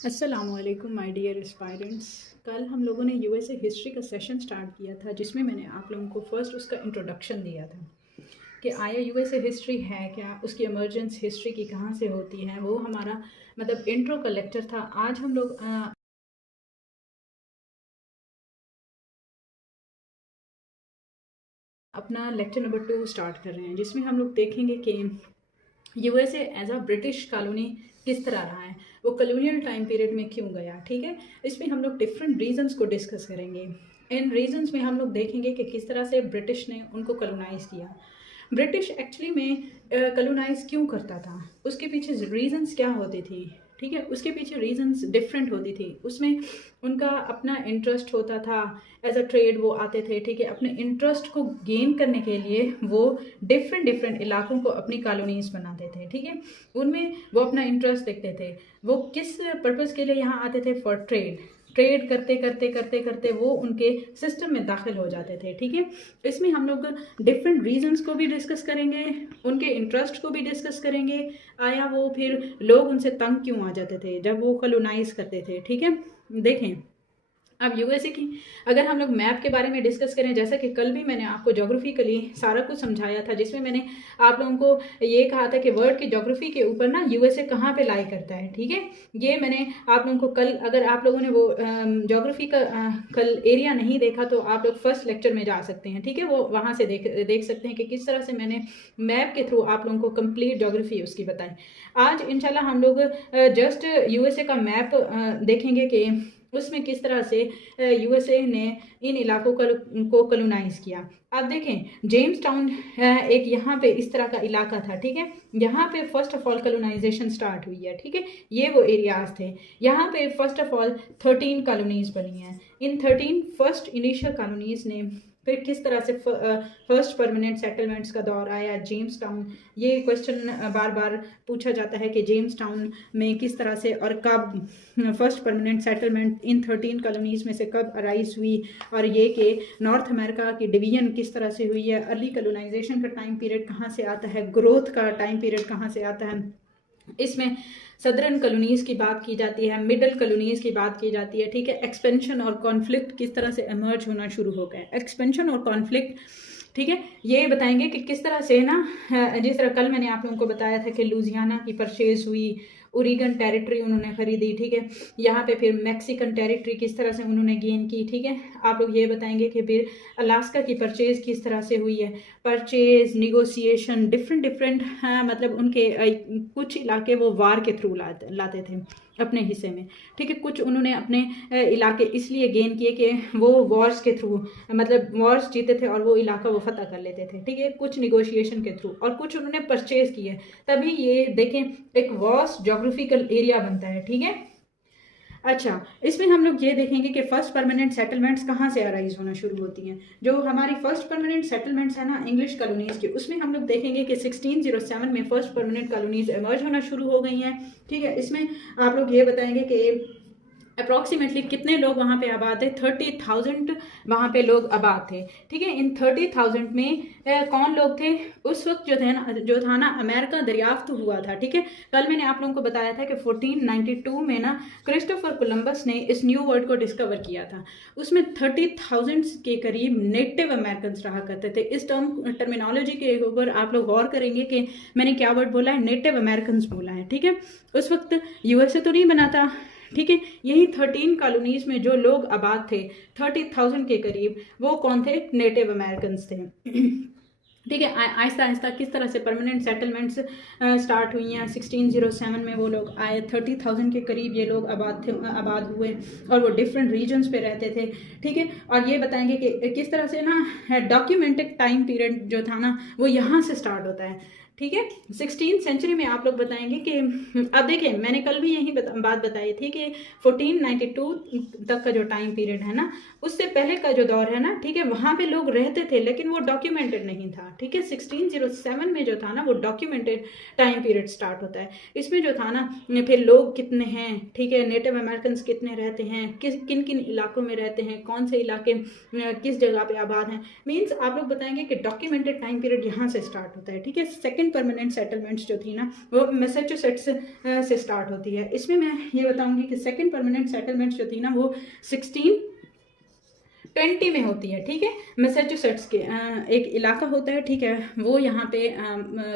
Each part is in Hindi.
अस्सलामुअलैकुम माय डियर एस्पायरेंट्स। कल हम लोगों ने यूएसए हिस्ट्री का सेशन स्टार्ट किया था जिसमें मैंने आप लोगों को फर्स्ट उसका इंट्रोडक्शन दिया था कि आया यूएसए हिस्ट्री है क्या, उसकी इमर्जेंस हिस्ट्री की कहाँ से होती है। वो हमारा मतलब इंट्रो का लेक्चर था। आज हम लोग अपना लेक्चर नंबर 2 स्टार्ट कर रहे हैं जिसमें हम लोग देखेंगे कि USA as a British colony किस तरह रहा है, वो कॉलोनियल टाइम पीरियड में क्यों गया। ठीक है, इसमें हम लोग डिफरेंट रीजंस को डिस्कस करेंगे। इन रीजंस में हम लोग देखेंगे कि किस तरह से ब्रिटिश ने उनको कॉलोनाइज किया। ब्रिटिश एक्चुअली में कॉलोनाइज क्यों करता था, उसके पीछे रीजंस क्या होती थी। ठीक है, उसके पीछे रीजंस डिफरेंट होती थी। उसमें उनका अपना इंटरेस्ट होता था, एज अ ट्रेड वो आते थे। ठीक है, अपने इंटरेस्ट को गेन करने के लिए वो डिफरेंट डिफरेंट इलाकों को अपनी कॉलोनीज बनाते थे। ठीक है, उनमें वो अपना इंटरेस्ट देखते थे। वो किस पर्पज़ के लिए यहाँ आते थे, फॉर ट्रेड। ट्रेड करते करते करते करते वो उनके सिस्टम में दाखिल हो जाते थे। ठीक है, इसमें हम लोग डिफरेंट रीजंस को भी डिस्कस करेंगे, उनके इंटरेस्ट को भी डिस्कस करेंगे। आया वो फिर लोग उनसे तंग क्यों आ जाते थे जब वो कॉलोनाइज करते थे। ठीक है, देखें अब यूएसए की अगर हम लोग मैप के बारे में डिस्कस करें, जैसा कि कल भी मैंने आपको जोग्राफिकली सारा कुछ समझाया था जिसमें मैंने आप लोगों को ये कहा था कि वर्ल्ड की जोग्राफी के ऊपर ना यूएसए कहाँ पे लाई करता है। ठीक है, ये मैंने आप लोगों को कल, अगर आप लोगों ने वो जोग्राफी का कल एरिया नहीं देखा तो आप लोग फर्स्ट लेक्चर में जा सकते हैं। ठीक है, वो वहाँ से देख सकते हैं कि किस तरह से मैंने मैप के थ्रू आप लोगों को कंप्लीट जोग्राफी उसकी बताई। आज इंशाल्लाह हम लोग जस्ट यूएसए का मैप देखेंगे कि उसमें किस तरह से यूएसए ने इन इलाकों को कॉलोनाइज किया। आप देखें जेम्स टाउन एक यहाँ पे इस तरह का इलाका था। ठीक है, यहाँ पे first of all colonization start हुई है। ठीक है, ये वो एरियाज थे। यहाँ पे फर्स्ट ऑफ ऑल 13 कॉलोनीज बनी हैं। इन 13 फर्स्ट इनिशियल कॉलोनीज ने फिर किस तरह से फर्स्ट परमानेंट सेटलमेंट्स का दौर आया, जेम्स टाउन। ये क्वेश्चन बार बार पूछा जाता है कि जेम्स टाउन में किस तरह से और कब first permanent settlement in 13 colonies में से कब अराइज हुई, और ये कि नॉर्थ अमेरिका की डिवीजन किस तरह से हुई है, अर्ली कॉलोनाइजेशन का टाइम पीरियड कहाँ से आता है, ग्रोथ का टाइम पीरियड कहाँ से आता है। इसमें सदर्न कॉलोनीज की बात की जाती है, मिडल कॉलोनीज की बात की जाती है। ठीक है, एक्सपेंशन और कॉन्फ्लिक्ट किस तरह से इमर्ज होना शुरू हो गए, एक्सपेंशन और कॉन्फ्लिक्ट। ठीक है, ये बताएंगे कि किस तरह से ना, जिस तरह कल मैंने आप लोगों को बताया था कि लुजियाना की परचेज हुई, ओरिगन टेरिटरी उन्होंने खरीदी। ठीक है, यहाँ पे फिर मैक्सिकन टेरिटरी किस तरह से उन्होंने गेन की। ठीक है, आप लोग ये बताएंगे कि फिर अलास्का की परचेज किस तरह से हुई है, परचेज निगोशिएशन डिफरेंट डिफरेंट। हाँ, मतलब उनके कुछ इलाके वो वार के थ्रू लाते थे अपने हिस्से में। ठीक है, कुछ उन्होंने अपने इलाके इसलिए गेन किए कि वो वॉर्स के थ्रू, मतलब वॉर्स जीते थे और वो इलाका वो फतह कर लेते थे। ठीक है, कुछ निगोशिएशन के थ्रू, और कुछ उन्होंने परचेज किए। तभी ये देखें एक वॉस्ट जोग्राफिकल एरिया बनता है। ठीक है, अच्छा, इसमें हम लोग ये देखेंगे कि फर्स्ट परमानेंट सेटलमेंट्स कहाँ से अराइज होना शुरू होती हैं। जो हमारी फर्स्ट परमानेंट सेटलमेंट्स है ना इंग्लिश कॉलोनीज की, उसमें हम लोग देखेंगे कि 1607 में फर्स्ट परमानेंट कॉलोनीज इमर्ज होना शुरू हो गई हैं। ठीक है, इसमें आप लोग ये बताएंगे कि अप्रॉक्सीमेटली कितने लोग वहाँ पे आबाद थे, 30,000 वहाँ पे लोग आबाद थे। ठीक है, इन 30,000 में कौन लोग थे उस वक्त, जो था ना अमेरिका दरियाफ्त हुआ था। ठीक है, कल मैंने आप लोगों को बताया था कि 1492 में ना क्रिस्टोफर कोलंबस ने इस न्यू वर्ल्ड को डिस्कवर किया था। उसमें 30,000 के करीब नेटिव अमेरिकन रहा करते थे। इस टर्मिनोलॉजी के ऊपर आप लोग गौर करेंगे कि मैंने क्या वर्ड बोला है, नेटिव अमेरिकन बोला है। ठीक है, उस वक्त यूएसए तो नहीं बना था। ठीक है, यही 13 कॉलोनीज में जो लोग आबाद थे 30,000 के करीब, वो कौन थे, नेटिव अमेरिकन थे। ठीक है, आहिस्ता आहिस्ता किस तरह से परमानेंट सेटलमेंट्स स्टार्ट हुई हैं। 1607 में वो लोग आए, 30,000 के करीब ये लोग आबाद हुए, और वो डिफरेंट रीजन्स पे रहते थे। ठीक है, और ये बताएंगे कि किस तरह से ना डॉक्यूमेंटेड टाइम पीरियड जो था ना वो यहाँ से स्टार्ट होता है। ठीक है, 16th सेंचुरी में आप लोग बताएंगे कि अब देखें मैंने कल भी यही बात बताई थी कि 1492 तक का जो टाइम पीरियड है ना, उससे पहले का जो दौर है ना, ठीक है, वहाँ पे लोग रहते थे लेकिन वो डॉक्यूमेंटेड नहीं था। ठीक है, 1607 में जो था ना वो डॉक्यूमेंटेड टाइम पीरियड स्टार्ट होता है। इसमें जो था ना फिर लोग कितने हैं, ठीक है, नेटिव अमेरिकन कितने रहते हैं, किन किन इलाकों में रहते हैं, कौन से इलाके किस जगह पे आबाद हैं, मीन्स आप लोग बताएंगे कि डॉक्यूमेंटेड टाइम पीरियड यहाँ से स्टार्ट होता है। ठीक है, सेकेंड सेकेंड परमानेंट सेटलमेंट्स जो थी ना वो मैसाचुसेट्स से स्टार्ट होती है। इसमें मैं ये बताऊंगी कि सेकेंड परमानेंट सेटलमेंट्स जो थी ना वो 1620 में होती है, ठीक है। मैसाचुसेट्स के एक इलाका होता है, ठीक है, वो यहाँ पे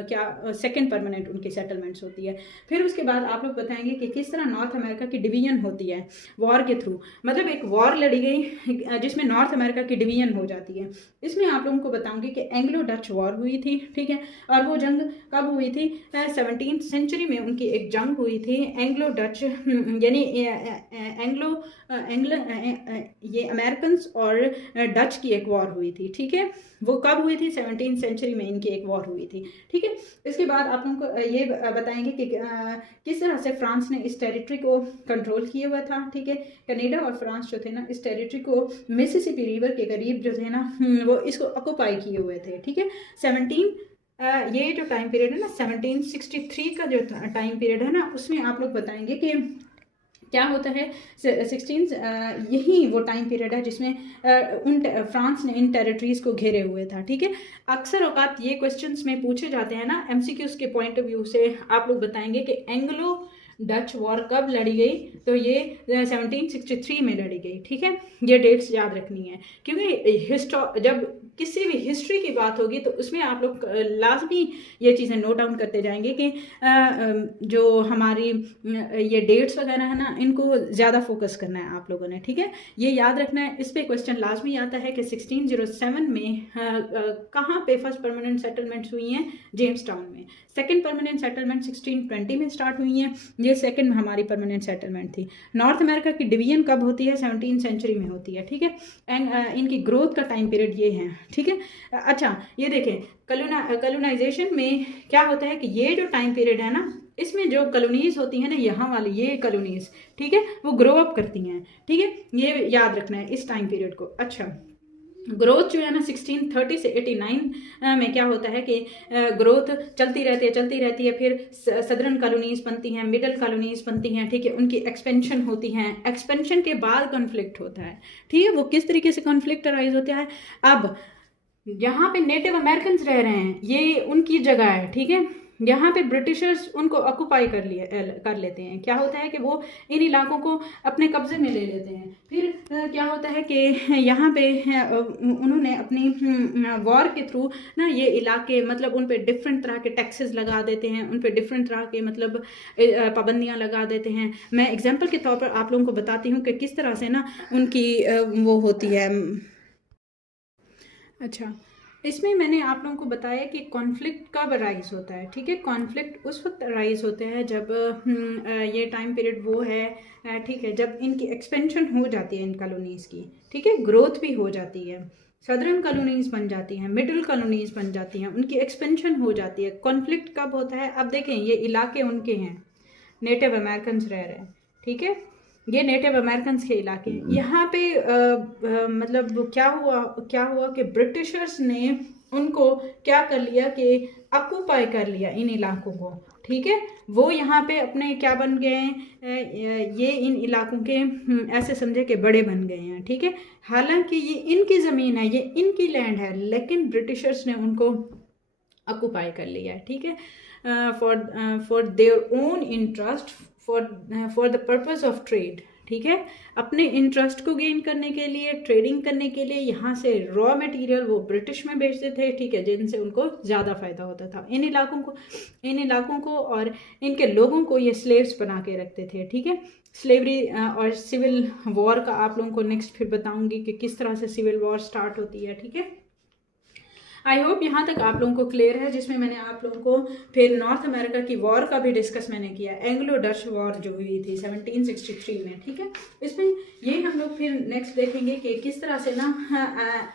क्या सेकंड परमानेंट उनकी सेटलमेंट्स होती है। फिर उसके बाद आप लोग बताएंगे कि किस तरह नॉर्थ अमेरिका की डिवीजन होती है वॉर के थ्रू, मतलब एक वॉर लड़ी गई जिसमें नॉर्थ अमेरिका की डिवीजन हो जाती है। इसमें आप लोगों को बताऊंगी कि एंग्लो डच वॉर हुई थी, ठीक है, और वो जंग कब हुई थी? 17th सेंचुरी में उनकी एक जंग हुई थी एंग्लो डच, यानी ये अमेरिकन और डच की एक वॉर हुई थी, ठीक है। वो कब हुई थी? 17th सेंचुरी में इनकी एक वॉर हुई थी, ठीक है। इसके बाद आप लोगों को ये बताएंगे कि किस तरह से फ्रांस ने इस टेरिटरी को कंट्रोल किया हुआ था, ठीक है। कनाडा और फ्रांस जो थे ना इस टेरिटरी को मिसिसिपी रिवर के करीब जो थे ना वो इसको ऑक्युपाई किए हुए थे, ठीक है। ये जो टाइम पीरियड है ना 1763 का जो टाइम पीरियड है ना उसमें आप लोग बताएंगे कि क्या होता है। 16 यही वो टाइम पीरियड है जिसमें फ्रांस ने इन टेरिटरीज को घेरे हुए था, ठीक है। अक्सर औकात ये क्वेश्चंस में पूछे जाते हैं ना एमसीक्यूज के पॉइंट ऑफ व्यू से, आप लोग बताएंगे कि एंग्लो डच वॉर कब लड़ी गई, तो ये 1763 में लड़ी गई, ठीक है। ये डेट्स याद रखनी है क्योंकि जब किसी भी हिस्ट्री की बात होगी तो उसमें आप लोग लाजमी ये चीज़ें नोट डाउन करते जाएंगे कि जो हमारी ये डेट्स वगैरह है ना इनको ज़्यादा फोकस करना है आप लोगों ने, ठीक है। ये याद रखना है। इस पे क्वेश्चन लाजमी आता है कि 1607 में कहाँ पे फर्स्ट परमानेंट सेटलमेंट्स हुई हैं? जेम्स टाउन में। सेकेंड परमानेंट सेटलमेंट 1620 में स्टार्ट हुई हैं, ये सेकेंड हमारी परमानेंट सेटलमेंट थी। नॉर्थ अमेरिका की डिवीजन कब होती है? 17th सेंचुरी में होती है, ठीक है। एंड इनकी ग्रोथ का टाइम पीरियड ये है, ठीक है। अच्छा ये देखें कलोनाइजेशन में क्या होता है कि ये जो टाइम पीरियड है ना इसमें जो कॉलोनीज होती हैं ना यहाँ वाली ये कॉलोनीज, ठीक है, वो ग्रो अप करती हैं, ठीक है। ये याद रखना है इस टाइम पीरियड को। अच्छा ग्रोथ जो है ना 1630 से 89 में क्या होता है कि ग्रोथ चलती रहती है। फिर सदर्न कॉलोनीज बनती हैं, मिडल कॉलोनीज बनती हैं, ठीक है। उनकी एक्सपेंशन होती हैं, एक्सपेंशन के बाद कॉन्फ्लिक्ट होता है, ठीक है। वो किस तरीके से कॉन्फ्लिक्ट अराइज होता है? अब यहाँ पे नेटिव अमेरिकन रह रहे हैं, ये उनकी जगह है, ठीक है। यहाँ पे ब्रिटिशर्स उनको ऑक्युपाई कर लेते हैं। क्या होता है कि वो इन इलाकों को अपने कब्जे में ले लेते हैं। फिर क्या होता है कि यहाँ पे उन्होंने अपनी वॉर के थ्रू ना ये इलाके मतलब उन पे डिफरेंट तरह के टैक्सेस लगा देते हैं, उन पे डिफरेंट तरह के मतलब पाबंदियाँ लगा देते हैं। मैं एग्जांपल के तौर पर आप लोगों को बताती हूँ कि किस तरह से ना उनकी वो होती है। अच्छा इसमें मैंने आप लोगों को बताया कि कॉन्फ्लिक्ट कब अराइज होता है, ठीक है। कॉन्फ्लिक्ट उस वक्त अराइज होते हैं जब ये टाइम पीरियड वो है, ठीक है, जब इनकी एक्सपेंशन हो जाती है इन कॉलोनीज़ की, ठीक है, ग्रोथ भी हो जाती है, सदर्न कॉलोनीज बन जाती हैं, मिडिल कॉलोनीज बन जाती हैं, उनकी एक्सपेंशन हो जाती है। कॉन्फ्लिक्ट कब होता है? अब देखें ये इलाके उनके हैं, नेटिव अमेरिकन रह रहे हैं, ठीक है, ये नेटिव अमेरिकन के इलाके हैं। यहाँ पे मतलब क्या हुआ कि ब्रिटिशर्स ने उनको क्या कर लिया कि ऑक्युपाई कर लिया इन इलाकों को, ठीक है। वो यहाँ पे अपने क्या बन गए हैं, ये इन इलाकों के ऐसे समझे कि बड़े बन गए हैं, ठीक है। हालांकि ये इनकी ज़मीन है, ये इनकी लैंड है, लेकिन ब्रिटिशर्स ने उनको ऑक्युपाई कर लिया है, ठीक है, for their own interest, for the purpose of trade, ठीक है। अपने इंटरेस्ट को गेन करने के लिए, ट्रेडिंग करने के लिए यहाँ से रॉ मटेरियल वो ब्रिटिश में बेचते थे, ठीक है, जिनसे उनको ज़्यादा फ़ायदा होता था। इन इलाकों को और इनके लोगों को ये स्लेव्स बना के रखते थे, ठीक है। स्लेवरी और सिविल वॉर का आप लोगों को नेक्स्ट फिर बताऊंगी कि किस तरह से सिविल वॉर स्टार्ट होती है, ठीक है। आई होप यहाँ तक आप लोगों को क्लियर है, जिसमें मैंने आप लोगों को फिर नॉर्थ अमेरिका की वॉर का भी डिस्कस मैंने किया, एंग्लो डच वॉर जो हुई थी 1763 में, ठीक है। इसमें ये हम लोग फिर नेक्स्ट देखेंगे कि किस तरह से ना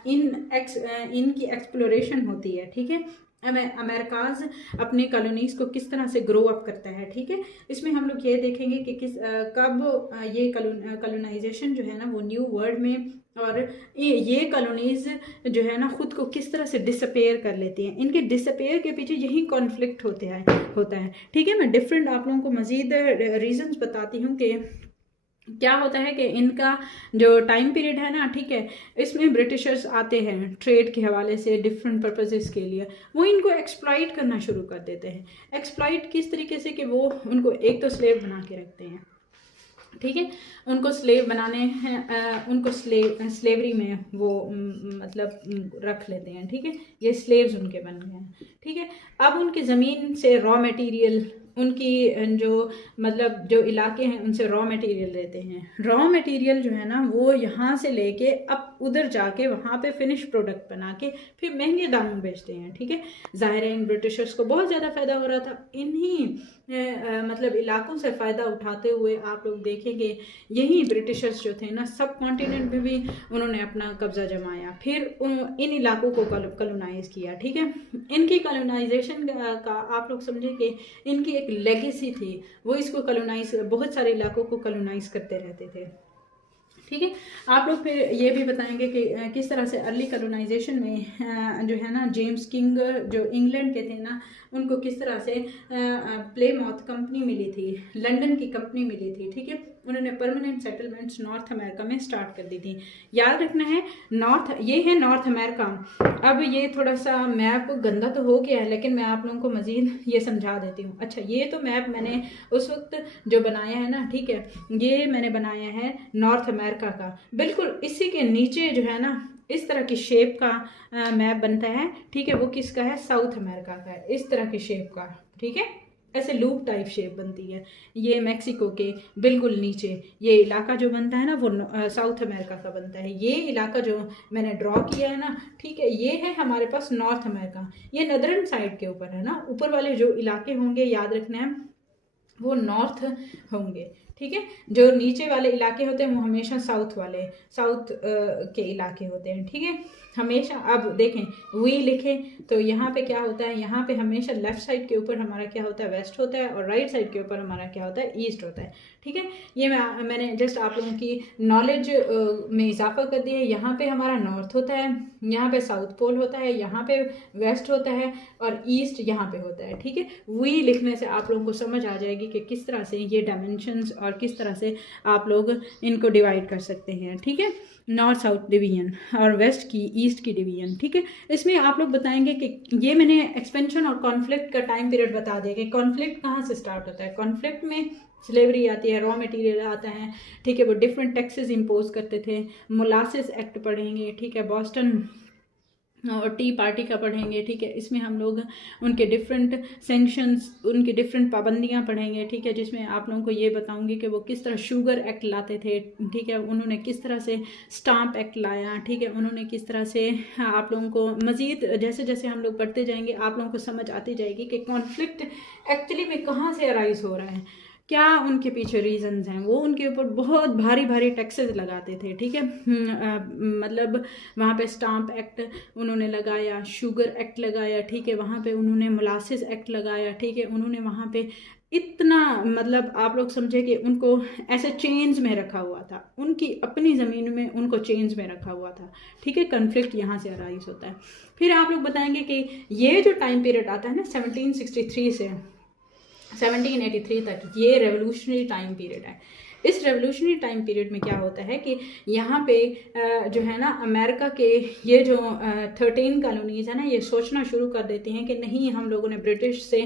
इनकी एक्सप्लोरेशन होती है, ठीक है। अमेरिकाज अपने कॉलोनीज को किस तरह से ग्रो अप करता है, ठीक है। इसमें हम लोग ये देखेंगे कि कब ये कॉलोनाइजेशन जो है ना वो न्यू वर्ल्ड में, और ये कॉलोनीज जो है ना खुद को किस तरह से डिसअपेयर कर लेती हैं। इनके डिसअपेयर के पीछे यही कॉन्फ्लिक्ट होता है, ठीक है। मैं डिफरेंट आप लोगों को मज़ीद रीजंस बताती हूँ कि क्या होता है कि इनका जो टाइम पीरियड है ना, ठीक है, इसमें ब्रिटिशर्स आते हैं ट्रेड के हवाले से डिफरेंट पर्पसेस के लिए, वो इनको एक्सप्लॉइट करना शुरू कर देते हैं। एक्सप्लॉइट किस तरीके से कि वो उनको एक तो स्लेव बना के रखते हैं, ठीक है, उनको स्लेव बनाने हैं, उनको स्लेवरी में वो मतलब रख लेते हैं, ठीक है, ये स्लेव्स उनके बन गए हैं, ठीक है। अब उनकी ज़मीन से रॉ मटेरियल, उनकी जो मतलब जो इलाके हैं उनसे रॉ मटेरियल लेते हैं। रॉ मटेरियल जो है ना वो यहाँ से लेके अब उधर जाके वहाँ पे फिनिश प्रोडक्ट बना के फिर महंगे दामों में बेचते हैं, ठीक है। ज़ाहिर है इन ब्रिटिशर्स को बहुत ज़्यादा फ़ायदा हो रहा था। इन्हीं मतलब इलाकों से फ़ायदा उठाते हुए आप लोग देखेंगे यही ब्रिटिशर्स जो थे ना सब कॉन्टिनेंट में भी उन्होंने अपना कब्ज़ा जमाया, फिर इन इलाकों को कॉलोनाइज़ किया, ठीक है। इनकी कॉलोनाइजेशन का आप लोग समझे कि इनकी एक लेगेसी थी, वो इसको कॉलोनाइज, बहुत सारे इलाकों को कॉलोनाइज करते रहते थे, ठीक है। आप लोग फिर ये भी बताएंगे कि किस तरह से अर्ली कॉलोनाइजेशन में जो है ना जेम्स किंग जो इंग्लैंड के थे ना, उनको किस तरह से प्लेमाउथ कंपनी मिली थी, लंदन की कंपनी मिली थी, ठीक है। उन्होंने परमानेंट सेटलमेंट्स नॉर्थ अमेरिका में स्टार्ट कर दी थी। याद रखना है नॉर्थ, ये है नॉर्थ अमेरिका। अब ये थोड़ा सा मैप गंदा तो हो गया है, लेकिन मैं आप लोगों को मज़ीद ये समझा देती हूँ। अच्छा, ये तो मैप मैंने उस वक्त जो बनाया है ना, ठीक है, ये मैंने बनाया है नॉर्थ अमेरिका का। बिल्कुल इसी के नीचे जो है ना इस तरह की शेप का मैप बनता है, ठीक है, वो किसका है, साउथ अमेरिका का है, इस तरह की शेप का, ठीक है, ऐसे लूप टाइप शेप बनती है। ये मैक्सिको के बिल्कुल नीचे ये इलाका जो बनता है ना वो साउथ अमेरिका का बनता है। ये इलाका जो मैंने ड्रॉ किया है ना, ठीक है, ये है हमारे पास नॉर्थ अमेरिका। ये नदरन साइड के ऊपर है ना, ऊपर वाले जो इलाके होंगे याद रखना है वो नॉर्थ होंगे, ठीक है। जो नीचे वाले इलाके होते हैं वो हमेशा साउथ वाले, साउथ के इलाके होते हैं, ठीक है, हमेशा। अब देखें वी लिखें तो यहाँ पे क्या होता है, यहाँ पे हमेशा लेफ्ट साइड के ऊपर हमारा क्या होता है, वेस्ट होता है, और राइट साइड के ऊपर हमारा क्या होता है, ईस्ट होता है, ठीक है। ये मैंने जस्ट आप लोगों की नॉलेज में इजाफा कर दिया है। यहाँ पे हमारा नॉर्थ होता है, यहाँ पे साउथ पोल होता है, यहाँ पे वेस्ट होता है, और ईस्ट यहाँ पे होता है, ठीक है। वी लिखने से आप लोगों को समझ आ जाएगी कि किस तरह से ये डायमेंशंस और किस तरह से आप लोग इनको डिवाइड कर सकते हैं, ठीक है। नॉर्थ साउथ डिवीजन और वेस्ट की ईस्ट की डिवीजन, ठीक है। इसमें आप लोग बताएंगे कि ये मैंने एक्सपेंशन और कॉन्फ्लिक्ट का टाइम पीरियड बता दिया कि कॉन्फ्लिक्ट कहाँ से स्टार्ट होता है। कॉन्फ्लिक्ट में स्लेवरी आती है, रॉ मटेरियल आता है, ठीक है, वो डिफरेंट टैक्सेस इम्पोज करते थे। मोलासिस एक्ट पढ़ेंगे, ठीक है, बॉस्टन और टी पार्टी का पढ़ेंगे, ठीक है। इसमें हम लोग उनके डिफरेंट सेंक्शंस, उनकी डिफरेंट पाबंदियां पढ़ेंगे, ठीक है, जिसमें आप लोगों को ये बताऊंगी कि वो किस तरह शुगर एक्ट लाते थे, ठीक है, उन्होंने किस तरह से स्टाम्प एक्ट लाया, ठीक है, उन्होंने किस तरह से आप लोगों को मज़ीद जैसे जैसे हम लोग पढ़ते जाएंगे आप लोगों को समझ आती जाएगी कि कॉन्फ्लिक्ट एक्चुअली में कहाँ से अराइज हो रहा है, क्या उनके पीछे रीजंस हैं। वो उनके ऊपर बहुत भारी भारी टैक्सेस लगाते थे, ठीक है। मतलब वहाँ पे स्टाम्प एक्ट उन्होंने लगाया, शुगर एक्ट लगाया, ठीक है, वहाँ पे उन्होंने मोलासिस एक्ट लगाया, ठीक है, उन्होंने वहाँ पे इतना मतलब आप लोग समझे कि उनको ऐसे चेंज में रखा हुआ था, उनकी अपनी ज़मीन में उनको चेंज में रखा हुआ था, ठीक है। कन्फ्लिक्ट यहाँ से अराइज होता है। फिर आप लोग बताएंगे कि ये जो टाइम पीरियड आता है ना 1763 से 1783 तक, ये रेवोल्यूशनरी टाइम पीरियड है। इस रेवोल्यूशनरी टाइम पीरियड में क्या होता है कि यहाँ पे जो है ना अमेरिका के ये जो 13 कॉलोनीज़ है ना, ये सोचना शुरू कर देती हैं कि नहीं, हम लोगों ने ब्रिटिश से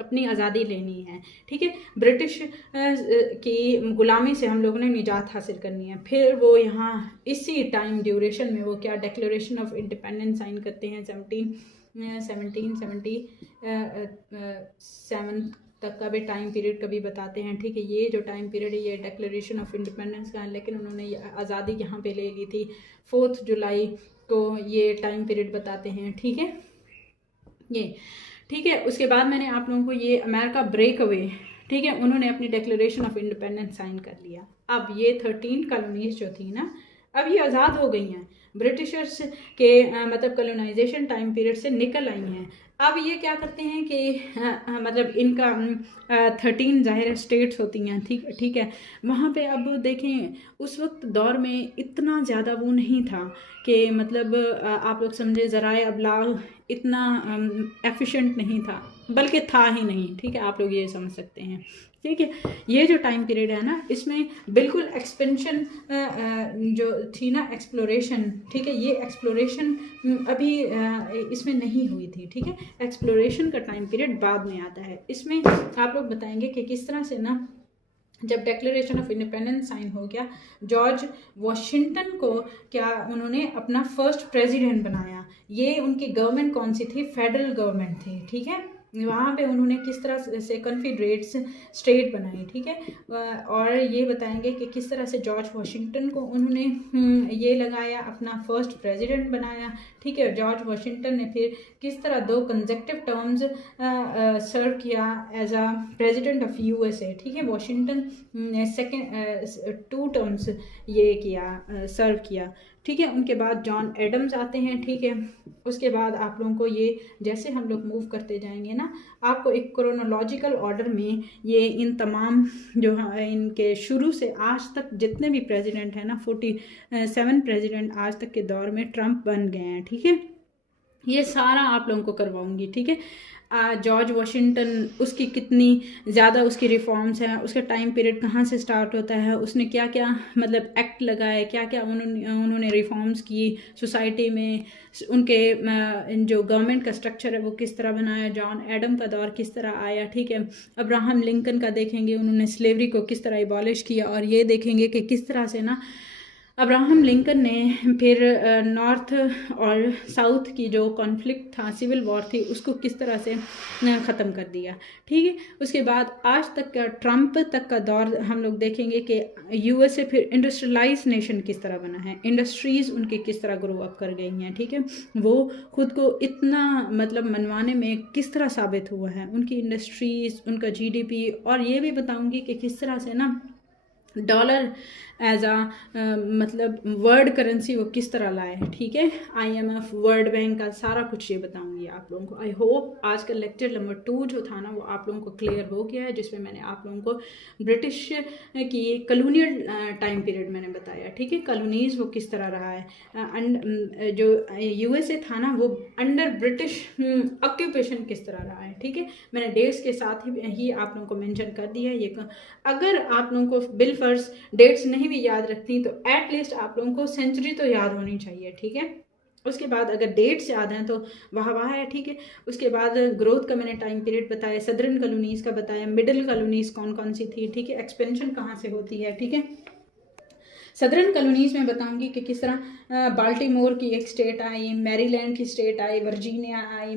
अपनी आज़ादी लेनी है, ठीक है, ब्रिटिश की गुलामी से हम लोगों ने निजात हासिल करनी है। फिर वो यहाँ इसी टाइम ड्यूरेशन में वो क्या डिक्लेरेशन ऑफ इंडिपेंडेंस साइन करते हैं 1777 तक का भी टाइम पीरियड कभी बताते हैं, ठीक है। ये जो टाइम पीरियड है ये डिक्लेरेशन ऑफ इंडिपेंडेंस का है, लेकिन उन्होंने आज़ादी यहाँ पे ले ली थी 4 जुलाई को, ये टाइम पीरियड बताते हैं, ठीक है, ये ठीक है। उसके बाद मैंने आप लोगों को ये अमेरिका ब्रेक अवे, ठीक है, उन्होंने अपनी डिक्लेरेशन ऑफ इंडिपेंडेंस साइन कर लिया। अब ये 13 कॉलोनीज जो थी ना, अब ये आज़ाद हो गई हैं, ब्रिटिशर्स के मतलब कॉलोनाइजेशन टाइम पीरियड से निकल आई हैं। अब ये क्या करते हैं कि मतलब इनका 13 ज़ाहिर स्टेट्स होती हैं, ठीक है। वहाँ पे अब देखें उस वक्त दौर में इतना ज़्यादा वो नहीं था कि मतलब आप लोग समझे ज़राए अबलाग इतना एफिशिएंट नहीं था, बल्कि था ही नहीं, ठीक है, आप लोग ये समझ सकते हैं, ठीक है। ये जो टाइम पीरियड है ना, इसमें बिल्कुल एक्सपेंशन जो थी ना, एक्सप्लोरेशन, ठीक है, ये एक्सप्लोरेशन अभी इसमें नहीं हुई थी, ठीक है। एक्सप्लोरेशन का टाइम पीरियड बाद में आता है। इसमें आप लोग बताएंगे कि किस तरह से ना, जब डिक्लेरेशन ऑफ इंडिपेंडेंस साइन हो गया, जॉर्ज वॉशिंगटन को क्या उन्होंने अपना फर्स्ट प्रेसिडेंट बनाया। ये उनकी गवर्नमेंट कौन सी थी? फेडरल गवर्नमेंट थी, ठीक है। वहाँ पे उन्होंने किस तरह से कन्फेडरेट्स स्टेट बनाई, ठीक है। और ये बताएंगे कि किस तरह से जॉर्ज वॉशिंगटन को उन्होंने ये लगाया, अपना फर्स्ट प्रेसिडेंट बनाया, ठीक है। जॉर्ज वॉशिंगटन ने फिर किस तरह 2 कंसेक्यूटिव टर्म्स सर्व किया as a president of USA, ठीक है। वॉशिंगटन ने 2 टर्म्स ये किया, सर्व किया, ठीक है। उनके बाद जॉन एडम्स आते हैं, ठीक है। उसके बाद आप लोगों को ये, जैसे हम लोग मूव करते जाएंगे ना, आपको एक क्रोनोलॉजिकल ऑर्डर में ये इन तमाम जो इनके शुरू से आज तक जितने भी प्रेसिडेंट हैं ना, 47 प्रेसिडेंट आज तक के दौर में ट्रंप बन गए हैं, ठीक है। ये सारा आप लोगों को करवाऊंगी, ठीक है। जॉर्ज वॉशिंगटन, उसकी कितनी ज़्यादा उसकी रिफॉर्म्स हैं, उसका टाइम पीरियड कहाँ से स्टार्ट होता है, उसने क्या क्या मतलब एक्ट लगाए, क्या क्या उन्होंने रिफॉर्म्स की सोसाइटी में, उनके जो गवर्नमेंट का स्ट्रक्चर है वो किस तरह बनाया, जॉन एडम का दौर किस तरह आया, ठीक है। अब्राहम लिंकन का देखेंगे, उन्होंने स्लेवरी को किस तरह एबॉलिश किया, और ये देखेंगे कि किस तरह से ना अब्राहम लिंकन ने फिर नॉर्थ और साउथ की जो कॉन्फ्लिक्ट था, सिविल वॉर थी, उसको किस तरह से ख़त्म कर दिया, ठीक है। उसके बाद आज तक का ट्रंप तक का दौर हम लोग देखेंगे कि यूएसए फिर इंडस्ट्रियलाइज नेशन किस तरह बना है, इंडस्ट्रीज़ उनके किस तरह ग्रो अप कर गई हैं, ठीक है। वो खुद को इतना मतलब मनवाने में किस तरह साबित हुआ है, उनकी इंडस्ट्रीज़, उनका जीडीपी, और ये भी बताऊंगी कि किस तरह से ना डॉलर एज आ मतलब वर्ल्ड करेंसी वो किस तरह लाए हैं, ठीक है। IMF, वर्ल्ड बैंक का सारा कुछ ये बताऊंगी आप लोगों को। आई होप आज का लेक्चर नंबर 2 जो था ना, वो आप लोगों को क्लियर हो गया है, जिसमें मैंने आप लोगों को ब्रिटिश की कॉलोनियल टाइम पीरियड मैंने बताया, ठीक है। कॉलोनीज वो किस तरह रहा है, जो USA था ना, वो अंडर ब्रिटिश ऑक्यूपेशन किस तरह रहा है, ठीक है। मैंने डेट्स के साथ ही आप लोगों को मेंशन कर दिया है। ये अगर आप लोगों को बिल फर्स्ट डेट्स नहीं भी याद रखती तो एटलीस्ट आप लोगों को सेंचुरी तो याद होनी चाहिए, ठीक है। उसके बाद अगर डेट्स याद हैं तो वाह है, ठीक है। उसके बाद ग्रोथ का मैंने टाइम पीरियड बताया, सदर्न कॉलोनीज का बताया, मिडिल कॉलोनीज कौन कौन सी थी, ठीक है। एक्सपेंशन कहाँ से होती है, ठीक है। सदर्न कॉलोनीज में बताऊंगी कि किस तरह बाल्टीमोर की एक स्टेट आई, मैरीलैंड की स्टेट आई, वर्जीनिया आई,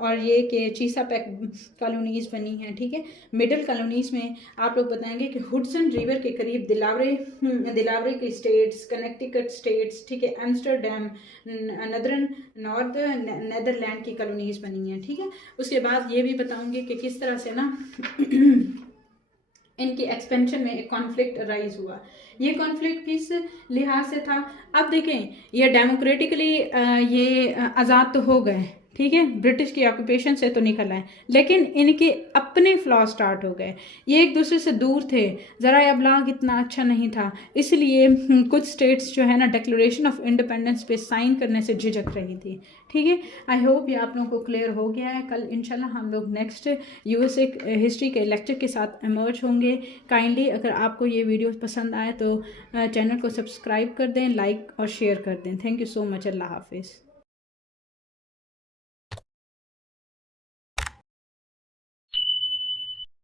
और ये कि चीसापेक कॉलोनीज बनी हैं, ठीक है। मिडिल कॉलोनीज में आप लोग बताएंगे कि हुडसन रिवर के करीब दिलावरे की स्टेट्स, कनेक्टिकट स्टेट्स, ठीक है, एम्स्टरडैम, नॉर्थ नेदरलैंड की कॉलोनीज बनी हैं, ठीक है। उसके बाद ये भी बताऊंगी कि किस तरह से ना इनकी एक्सपेंशन में एक कॉन्फ्लिक्ट राइज हुआ। ये कॉन्फ्लिक्ट किस लिहाज से था? अब देखें, ये डेमोक्रेटिकली ये आज़ाद तो हो गए, ठीक है, ब्रिटिश की ऑक्यूपेशन से तो निकल आए, लेकिन इनके अपने फ्लॉ स्टार्ट हो गए। ये एक दूसरे से दूर थे, ज़रा अबलाग इतना अच्छा नहीं था, इसलिए कुछ स्टेट्स जो है ना डिक्लेरेशन ऑफ इंडिपेंडेंस पे साइन करने से झिझक रही थी, ठीक है। आई होप ये आप लोगों को क्लियर हो गया है। कल इंशाल्लाह हम लोग नेक्स्ट USA हिस्ट्री के लेक्चर के साथ इमर्ज होंगे। काइंडली अगर आपको ये वीडियो पसंद आए तो चैनल को सब्सक्राइब कर दें, लाइक और शेयर कर दें। Thank you so much. अल्लाह हाफिज़।